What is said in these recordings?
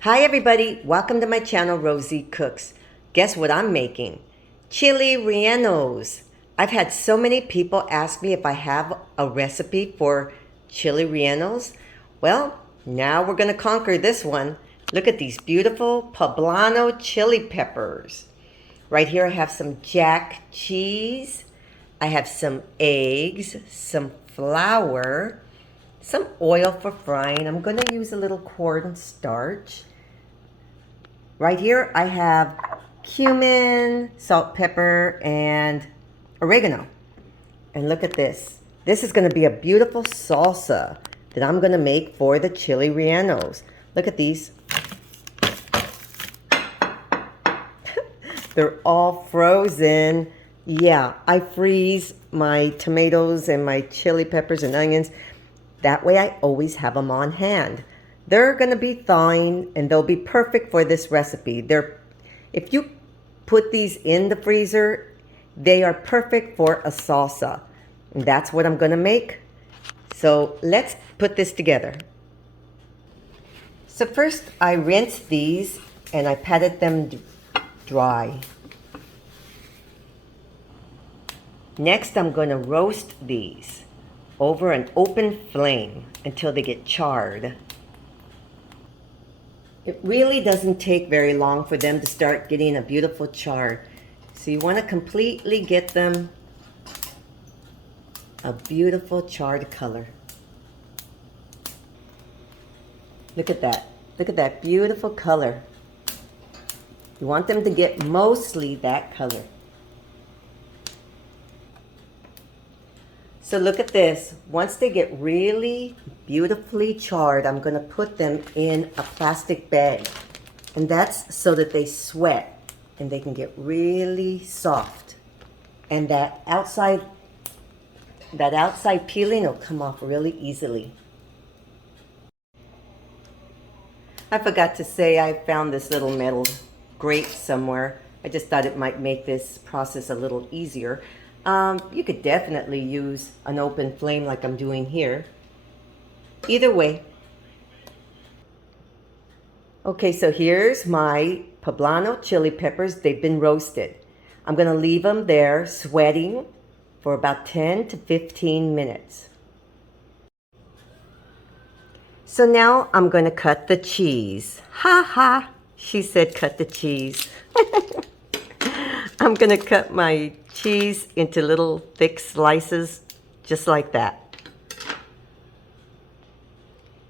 Hi everybody, welcome to my channel, Rosie Cooks. Guess what I'm making? Chili rellenos. I've had so many people ask me if I have a recipe for chili rellenos. Well, now we're gonna conquer this one. Look at these beautiful poblano chili peppers. Right here I have some jack cheese. I have some eggs, some flour, some oil for frying. I'm gonna use a little cornstarch. Right here, I have cumin, salt, pepper, and oregano. And look at this. This is going to be a beautiful salsa that I'm going to make for the chili rellenos. Look at these. They're all frozen. Yeah, I freeze my tomatoes and my chili peppers and onions. That way I always have them on hand. They're going to be thawing and they'll be perfect for this recipe. If you put these in the freezer, they are perfect for a salsa. And that's what I'm going to make. So let's put this together. So first I rinsed these and I patted them dry. Next I'm going to roast these over an open flame until they get charred. It really doesn't take very long for them to start getting a beautiful char. So you want to completely get them a beautiful charred color. Look at that. Look at that beautiful color. You want them to get mostly that color. So look at this. Once they get really beautifully charred, I'm going to put them in a plastic bag. And that's so that they sweat and they can get really soft. And that outside peeling will come off really easily. I forgot to say I found this little metal grate somewhere. I just thought it might make this process a little easier. You could definitely use an open flame like I'm doing here. Either way. Okay, so here's my poblano chili peppers. They've been roasted. I'm going to leave them there sweating for about 10 to 15 minutes. So now I'm going to cut the cheese. Ha ha, she said cut the cheese. I'm going to cut my cheese into little thick slices, just like that.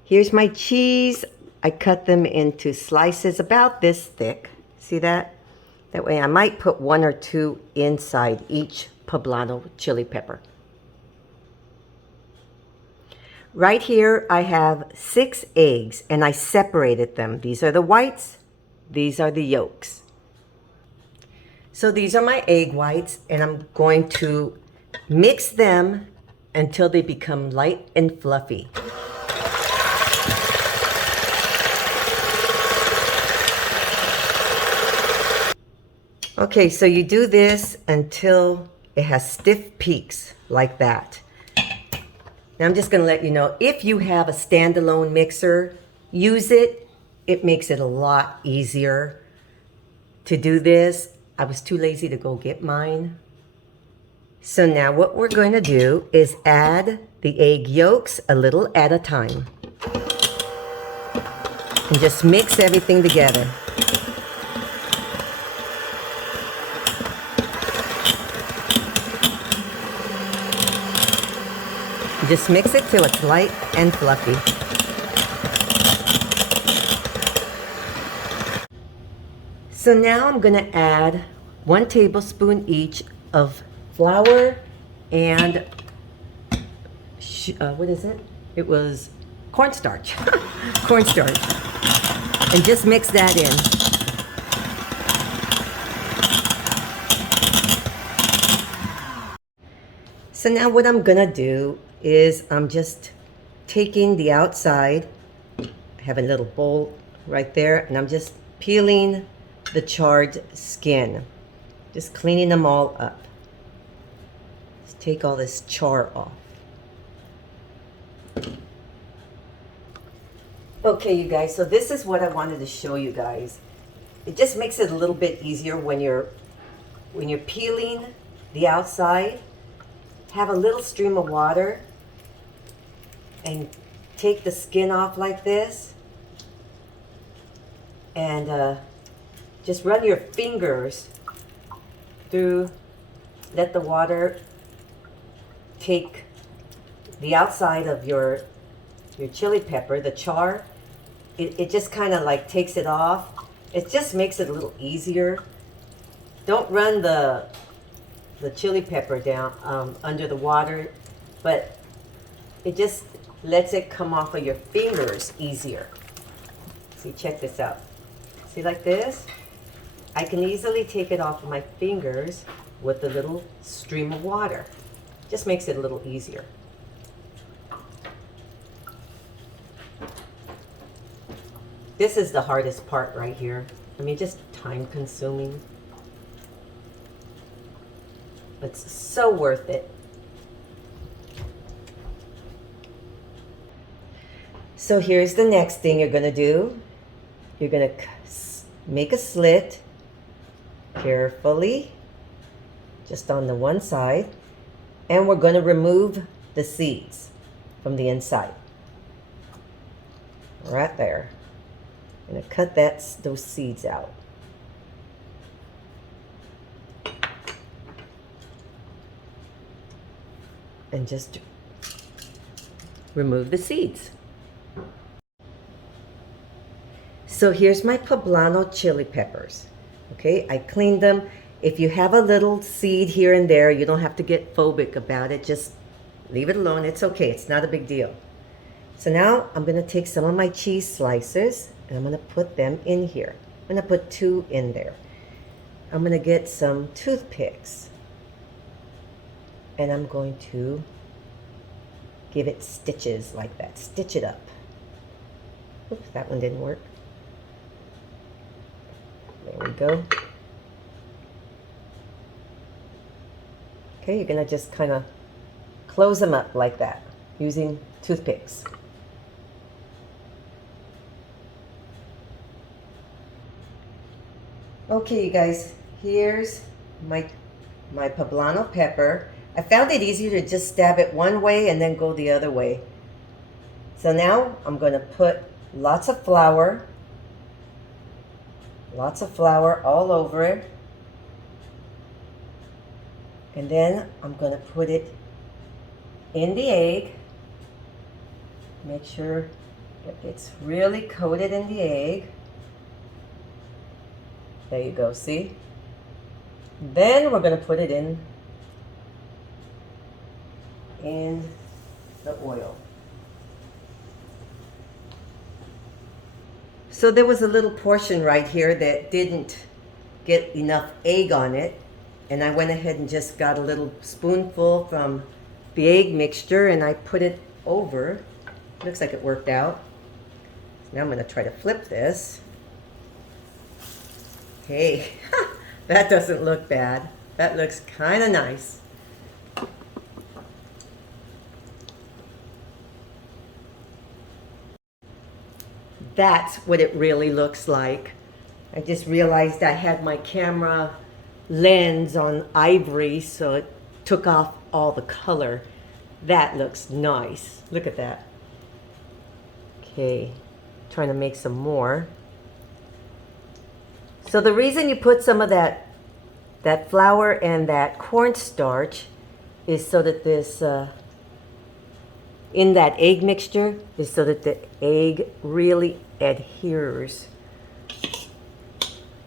Here's my cheese. I cut them into slices about this thick. See that? That way I might put one or two inside each poblano chili pepper. Right here I have 6 eggs and I separated them. These are the whites, these are the yolks. So these are my egg whites and I'm going to mix them until they become light and fluffy. Okay, so you do this until it has stiff peaks like that. Now I'm just going to let you know, if you have a standalone mixer, use it. It makes it a lot easier to do this. I was too lazy to go get mine. So now what we're going to do is add the egg yolks a little at a time. And just mix everything together. Just mix it till it's light and fluffy. So now I'm going to add 1 tablespoon each of flour and, what is it? It was cornstarch. Cornstarch. And just mix that in. So now what I'm going to do is I'm just taking the outside. I have a little bowl right there and I'm just peeling the charred skin. Just cleaning them all up. Let's take all this char off. Okay, you guys, so this is what I wanted to show you guys. It just makes it a little bit easier when you're peeling the outside. Have a little stream of water and take the skin off like this, and just run your fingers through, let the water take the outside of your chili pepper, the char. It just kind of like takes it off. It just makes it a little easier. Don't run the chili pepper down under the water, but it just lets it come off of your fingers easier. See, check this out. See, like this? I can easily take it off of my fingers with a little stream of water. Just makes it a little easier. This is the hardest part right here. I mean, just time consuming. It's so worth it. So here's the next thing you're gonna do. You're gonna make a slit carefully, just on the one side, and we're gonna remove the seeds from the inside. Right there. I'm gonna cut those seeds out. And just remove the seeds. So here's my poblano chili peppers. Okay, I cleaned them. If you have a little seed here and there, you don't have to get phobic about it. Just leave it alone. It's okay. It's not a big deal. So now I'm going to take some of my cheese slices and I'm going to put them in here. I'm going to put 2 in there. I'm going to get some toothpicks and I'm going to give it stitches like that. Stitch it up. Oops, that one didn't work. There we go. Okay, you're going to just kind of close them up like that using toothpicks. Okay, you guys, here's my poblano pepper. I found it easier to just stab it one way and then go the other way. So now I'm going to put lots of flour all over it. And then I'm going to put it in the egg. Make sure that it's really coated in the egg. There you go, see? Then we're going to put it in the oil. So there was a little portion right here that didn't get enough egg on it, and I went ahead and just got a little spoonful from the egg mixture and I put it over. Looks like it worked out. Now I'm going to try to flip this. Hey, that doesn't look bad. That looks kind of nice. That's what it really looks like. I just realized I had my camera lens on ivory, so it took off all the color. That looks nice. Look at that. Okay, trying to make some more. So the reason you put some of that flour and that cornstarch is so that this in that egg mixture is so that the egg really adheres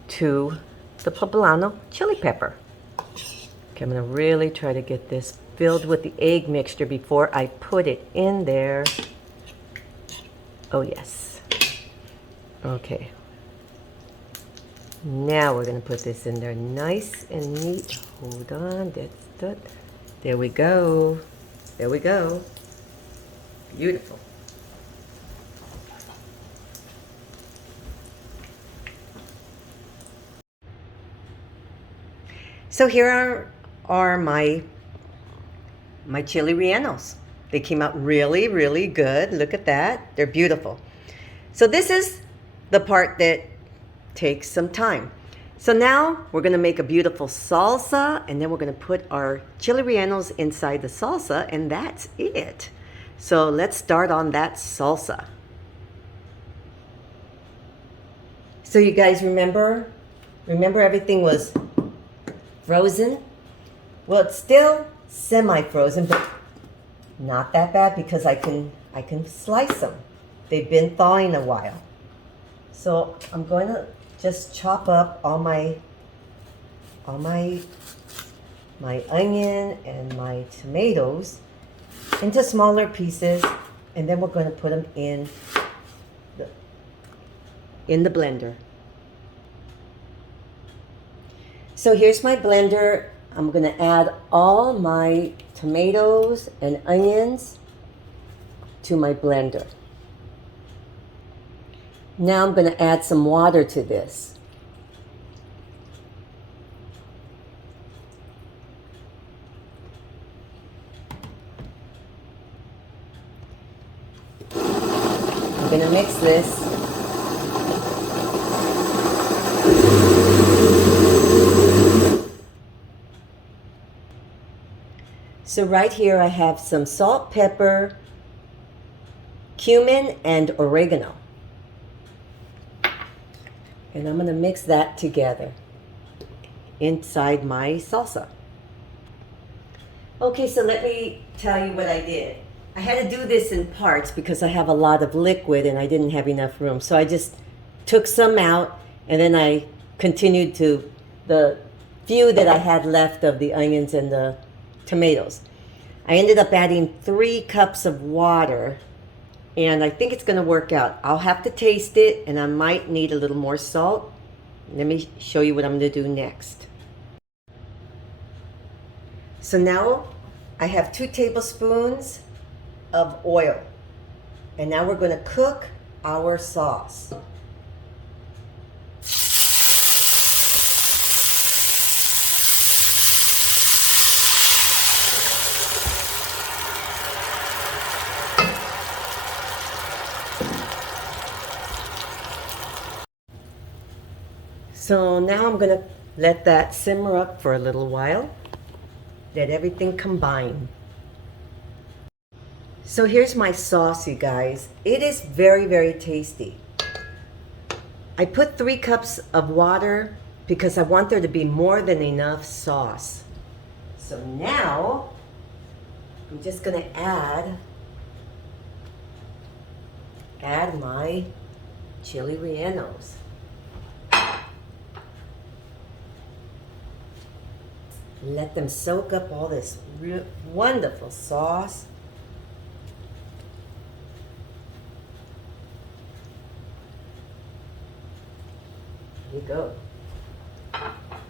to the poblano chili pepper. Okay, I'm going to really try to get this filled with the egg mixture before I put it in there. Oh yes. Okay. Now we're going to put this in there nice and neat. Hold on. That's that. There we go. There we go. Beautiful. So here are my chili rellenos. They came out really, really good. Look at that. They're beautiful. So this is the part that takes some time. So now we're gonna make a beautiful salsa, and then we're gonna put our chili rellenos inside the salsa, and that's it. So let's start on that salsa. So you guys remember everything was frozen? Well, it's still semi-frozen, but not that bad because I can slice them. They've been thawing a while. So I'm going to just chop up all my onion and my tomatoes into smaller pieces, and then we're going to put them in the blender. So here's my blender. I'm going to add all my tomatoes and onions to my blender. Now I'm going to add some water to this. I'm going to mix this. So right here I have some salt, pepper, cumin, and oregano. And I'm going to mix that together inside my salsa. Okay, so let me tell you what I did. I had to do this in parts because I have a lot of liquid and I didn't have enough room. So I just took some out, and then I continued to the few that I had left of the onions and the tomatoes. I ended up adding 3 cups of water, and I think it's going to work out. I'll have to taste it, and I might need a little more salt. Let me show you what I'm going to do next. So now I have 2 tablespoons of oil, and now we're going to cook our sauce. So now I'm going to let that simmer up for a little while. Let everything combine. So here's my sauce, you guys. It is very, very tasty. I put 3 cups of water because I want there to be more than enough sauce. So now I'm just going to add my chili rellenos. Let them soak up all this wonderful sauce. There you go.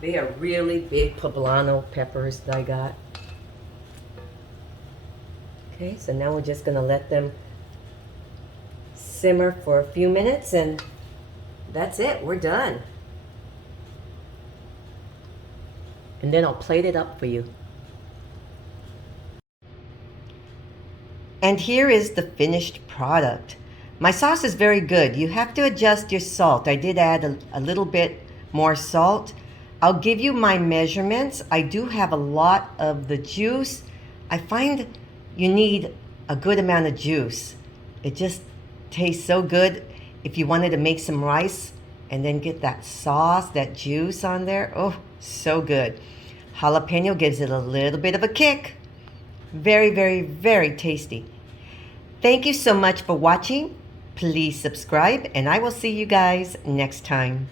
They are really big poblano peppers that I got. Okay, so now we're just going to let them simmer for a few minutes, and that's it. We're done. And then I'll plate it up for you. And here is the finished product. My sauce is very good. You have to adjust your salt. I did add a little bit more salt. I'll give you my measurements. I do have a lot of the juice. I find you need a good amount of juice. It just tastes so good. If you wanted to make some rice and then get that sauce, that juice on there, oh, so good. Jalapeno gives it a little bit of a kick. Very, very, very tasty. Thank you so much for watching. Please subscribe, and I will see you guys next time.